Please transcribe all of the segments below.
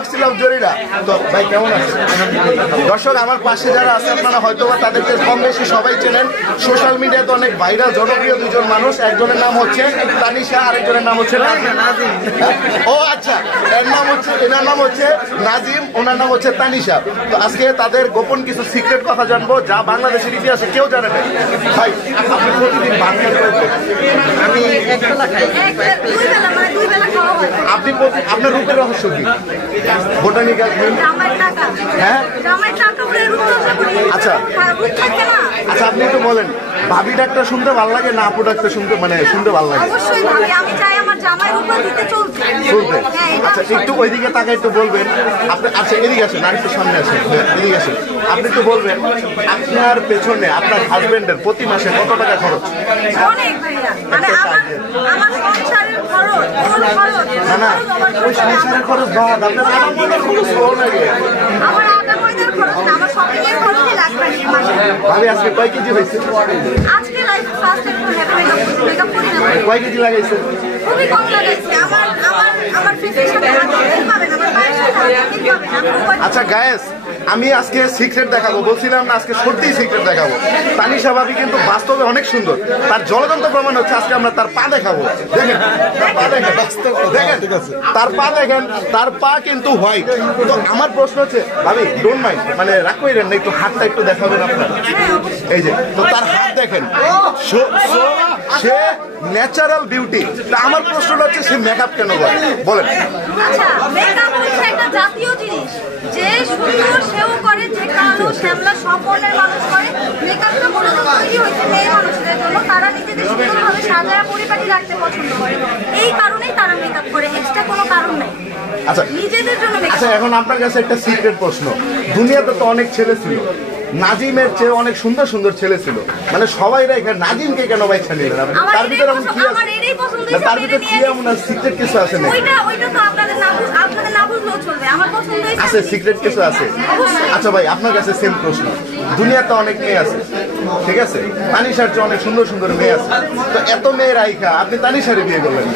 আসছিলাম জরিনা। তো ভাই কেমন আছেন? দর্শক আমার পাশে যারা আছে আপনারা হয়তো বা তাদেরকে কম বেশি সবাই চেনেন। সোশ্যাল মিডিয়াতে অনেক ভাইরাল জনপ্রিয় দুজন মানুষ, একজনের নাম হচ্ছে তানিশা, আরেকজনের নাম হচ্ছে নাজিম। ও আচ্ছা, এনার নাম হচ্ছে নাজিম, ওনার নাম হচ্ছে তানিশা। তো আজকে তাদের গোপন কিছু সিক্রেট কথা জানবো যা বাংলাদেশের ইতিহাসে কেউ জানে না। ভাই আপনি প্রতিদিন ভাত খান? আমি একবেলা খাই, আপনি আপনার রূপের রহস্য কি? বোটানিক্যাল হ্যাঁ আচ্ছা আচ্ছা, আপনি একটু বলেন ভাবি ডাক্তার শুনতে ভালো লাগে না আপু ডাক্তার শুনতে শুনতে ভালো লাগে? চলতে আচ্ছা, একটু ওইদিকে তাকে একটু বলবেন আপনি। আচ্ছা এদিকে আসেন, আর একটু সামনে আসেন, এদিকে আসেন। আপনি একটু বলবেন আপনার পেছনে আপনার হাজবেন্ডের প্রতি মাসে কত টাকা খরচ? না না, ওই সংসারের খরচ বাদ আপনার খরচ লাগে। ভাবি আজকে কয় কেজি হয়েছে? কয় কেজি লাগাইছে? আচ্ছা গায়েস, আমি আজকে সিক্রেট দেখাবো বলছিলাম না, আজকে সত্যি সিক্রেট দেখাবো। তানিশা ভাবি কিন্তু বাস্তবে অনেক সুন্দর, তার জলযন্ত্র প্রমাণ হচ্ছে আজকে আমরা তার পা দেখাবো। দেখেন তার পা দেখেন, দেখেন তার পা দেখেন, তার পা কিন্তু হোয়াইট। তো আমার প্রশ্ন হচ্ছে ভাবি ডোন্ট মাইন্ড, মানে রাগ করেন না, একটু হাতটা একটু দেখাবেন আপনার। এই যে তো তার হাত দেখেন, সে ন্যাচারাল বিউটি। তা আমার প্রশ্নটা হচ্ছে সে মেকআপ কেন করে বলেন? আচ্ছা, মেকআপ হচ্ছে একটা জাতীয় জিনিস, যে সুন্দর সেও করে, যে কালো শ্যামলা সব বর্ণের মানুষ করে। মেকআপটা মূলত তৈরি হয়েছে মেয়ে মানুষদের জন্য, তারা নিজেদের সুন্দরভাবে সাজায় পরিপাটি রাখতে পছন্দ করে, এই কারণেই তারা মেকআপ করে, এক্সট্রা কোনো কারণ নাই। আচ্ছা নিজেদের জন্য। আচ্ছা এখন আপনার কাছে একটা সিক্রেট প্রশ্ন, দুনিয়াতে তো অনেক ছেলে ছিল, নাজিমের চেয়ে অনেক সুন্দর সুন্দর ছেলে ছিল, মানে সবাই এখানে নাজিমকে কেন বাইছা নিলেন? তার ভিতরে এমন কি আছে? তার ভিতরে কি এমন সিক্রেট কিছু আছে না? আছে সিক্রেট কিছু আছে। আচ্ছা ভাই আপনার কাছে সেম প্রশ্ন, দুনিয়াতে অনেক মেয়ে আছে ঠিক আছে, তানিশার চেয়ে অনেক সুন্দর সুন্দর মেয়ে আছে, তো এত মেয়ের আইকা আপনি তানিশারে বিয়ে করলেন,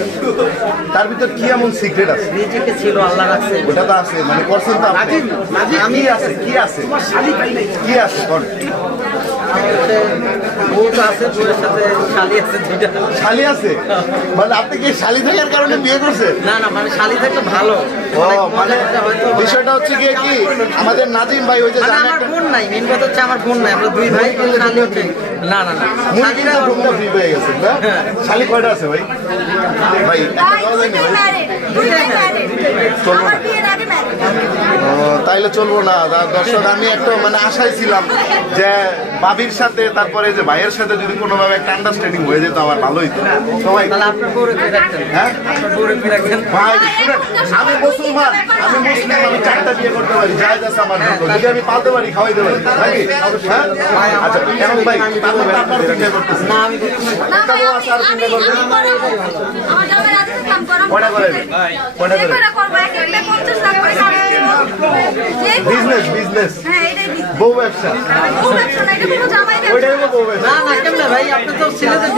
তার ভিতর কি এমন সিক্রেট আছে? নিজেকে ছিল আল্লাহ রাখছে, ওটা তো আছে, মানে করছেন তো আপনি। আমি আছে কি আছে কি আছে কোন? শালি আছে, মানে আপনি কি শালি থাকার কারণে বিয়ে করছেন? না না, মানে শালি থাকলে ভালো। মানে বিষয়টা হচ্ছে কি আমাদের নাজিম ভাই ওই যে আমার বোন নাই, মেন কথা হচ্ছে আমার বোন নাই, আমরা দুই ভাই। শালি হচ্ছে না না না, শালিরা বোনটা ফ্রি পেয়ে গেছেন না? শালি কয়টা আছে ভাই? ভাই চলবো না, তাইলে চলবো না দর্শক। আমি একটা মানে আশায় ছিলাম যে বাবির সাথে তারপরে যে ভাইয়ের সাথে যদি কোনোভাবে একটা আন্ডারস্ট্যান্ডিং হয়ে যেত আমার ভালো হইতো। সবাই হ্যাঁ ভাই আমি মুসলমান, আমি 4টা বিয়ে করতে পারি, জায়েজ আছে আমার জন্য, যদি আমি পালতে পারি খাওয়াইতে পারি নাকি? হ্যাঁ আচ্ছা এখন ভাই আপনার বিয়ে করতেছি না, আমি একটা বউ আছে আর বিয়ে করবেন কয়টা করে? বিজনেস বিজনেস বউ ব্যবসা, ওইটাই বউ ব্যবসা। না না কেমন ভাই, আপনি তো ছেলেদের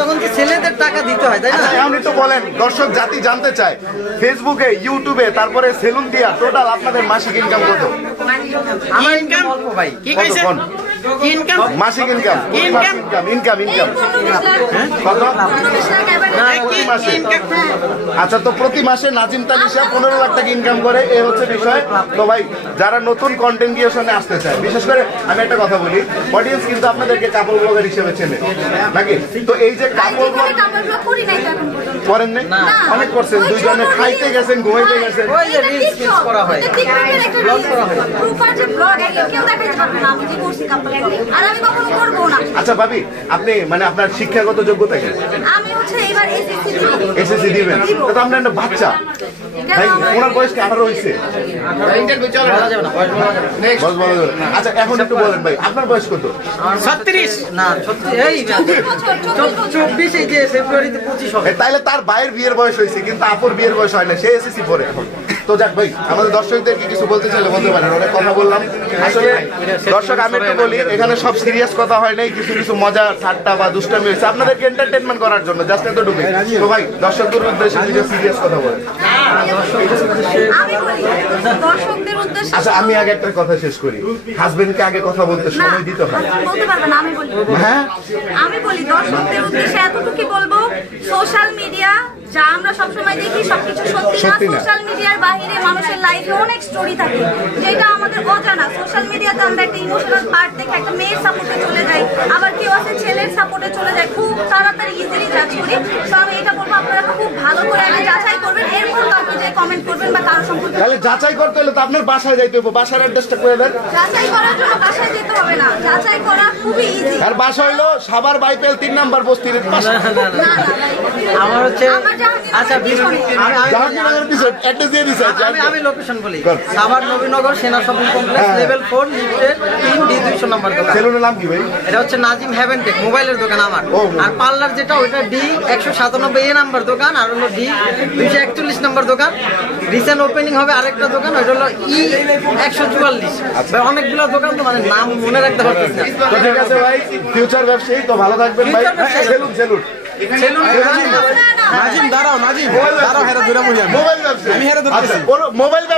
তখন কি ছেলেদের টাকা দিতে হয় তাই না? এখন একটু বলেন, দর্শক জাতি জানতে চায় ফেসবুকে ইউটিউবে তারপরে সেলুন দিয়া টোটাল আপনাদের মাসিক ইনকাম কত? আমার ইনকাম অল্প ভাই। কি কইছেন? ইনকাম মাসিক ইনকাম ইনকাম ইনকাম কত? প্রতি মাসে। আচ্ছা তো প্রতি মাসে নাজিম তানিশা 15 লাখ টাকা ইনকাম করে, এ হচ্ছে বিষয়। তো ভাই যারা নতুন কন্টেন্ট ক্রিয়েশনে আসতে চায়, বিশেষ করে আমি একটা কথা বলি, অডিয়েন্স কিন্তু আপনাদেরকে কাপড় ব্লগার হিসেবে চেনে নাকি? তো এই যে কাপড় ব্লগ করেন না, অনেক করছেন, দুইজনে খাইতে গেছেন, ঘুমাইতে গেছেন। ওই যে রিলস করা হয়, ব্লগ করা হয়। আচ্ছা ভাবি আপনি মানে আপনার শিক্ষাগত যোগ্যতা কি? আমি হচ্ছে এবার এসএসসি দিবেন, তো আপনার একটা বাচ্চা ভাই, ওনার বয়স কি 18 হয়েছে? আচ্ছা এখন একটু বলেন ভাই আপনার বয়স কত? 36 না 24, এই যে ফেব্রুয়ারিতে 25 হবে। তাইলে তার ভাইয়ের বিয়ের বয়স হয়েছে কিন্তু আপুর বিয়ের বয়স হয় না, সে এসএসসি পড়ে এখন। তো যাক ভাই, আমাদের দর্শকদেরকে কিছু বলতে চাইলে বলতে পারেন, অনেক কথা বললাম। আসলে দর্শক আমি একটু বলি, এখানে সব সিরিয়াস কথা হয় নাই, কিছু কিছু মজা ঠাট্টা বা দুষ্টামি হয়েছে আপনাদেরকে এন্টারটেনমেন্ট করার জন্য, জাস্ট এতটুকুই। তো ভাই দর্শকদের উদ্দেশ্যে কিছু সিরিয়াস কথা বলেন। আমি বলি দর্শকদের উদ্দেশ্যে, আচ্ছা আমি আগে একটা কথা শেষ করি, হাজবেন্ডকে আগে কথা বলতে না, সময় দিতে হয়। বলতে পারবে না, আমি বলি। হ্যাঁ আমি বলি দর্শকদের উদ্দেশ্যে এতটুকুই বলবো, সোশ্যাল মিডিয়া যা আমরা সবসময় দেখি সবকিছু সত্যি না। সত্যি না। সোশ্যাল মিডিয়ার বাইরে মানুষের লাইফে অনেক স্টোরি থাকে যেটা আমাদের অজানা। সোশ্যাল মিডিয়াতে আমরা একটা ইমোশনাল পার্ট দেখে একটা মেয়ের সাপোর্টে চলে যাই, আবার কেউ আছে ছেলের সাপোর্টে চলে যায়, খুব তাড়াতাড়ি ইজিলি জাজ করি। তো আমি এটা বলবো আপনারা খুব ভালো করে আগে যাচাই করবেন, এরপর কাউকে যে কমেন্ট করবেন বা কারো সম্পর্কে। তাহলে যাচাই করতে হলে তো আপনার বাসায় যাইতে হবে, বাসার অ্যাড্রেসটা করে দেন। যাচাই করার জন্য বাসায় যেতে হবে না, যাচাই করা খুবই ইজি। আর বাসা হইলো সাভার বাইপেল 3 নাম্বার বস্তির পাশে। আমার হচ্ছে আচ্ছা জাহাঙ্গীরনগরের পিছনে অ্যাড্রেস দিয়ে দিছে। আমি লোকেশন বলি, সাভার নবীনগর সেনা শপিং কমপ্লেক্স লেভেল 4 লিফটের 3D 200 নম্বর দোকান। সেলুনের নাম কি ভাই? এটা হচ্ছে নাজিম হেভেন টেক মোবাইলের দোকান আমার। আর পার্লার যেটা ওইটা ডি 197 এ নাম্বার দোকান, আর হলো ডি 241 নম্বর দোকান। রিসেন্ট ওপেনিং হবে আরেকটা দোকান, ওইটা হলো ই 144। অনেকগুলো দোকান তো মানে নাম মনে রাখতে পারতেছি না। তো ঠিক আছে ভাই, ফিউচার ব্যবসায়ী, তো ভালো থাকবেন ভাই। সেলুন সেলুন নাজিম দাঁড়াও, নাজিম দাঁড়াও, হেরা দূরে মুই আমি মোবাইল ব্যবসায়ী। আমি হেরা ধরতেছি। আচ্ছা, মোবাইল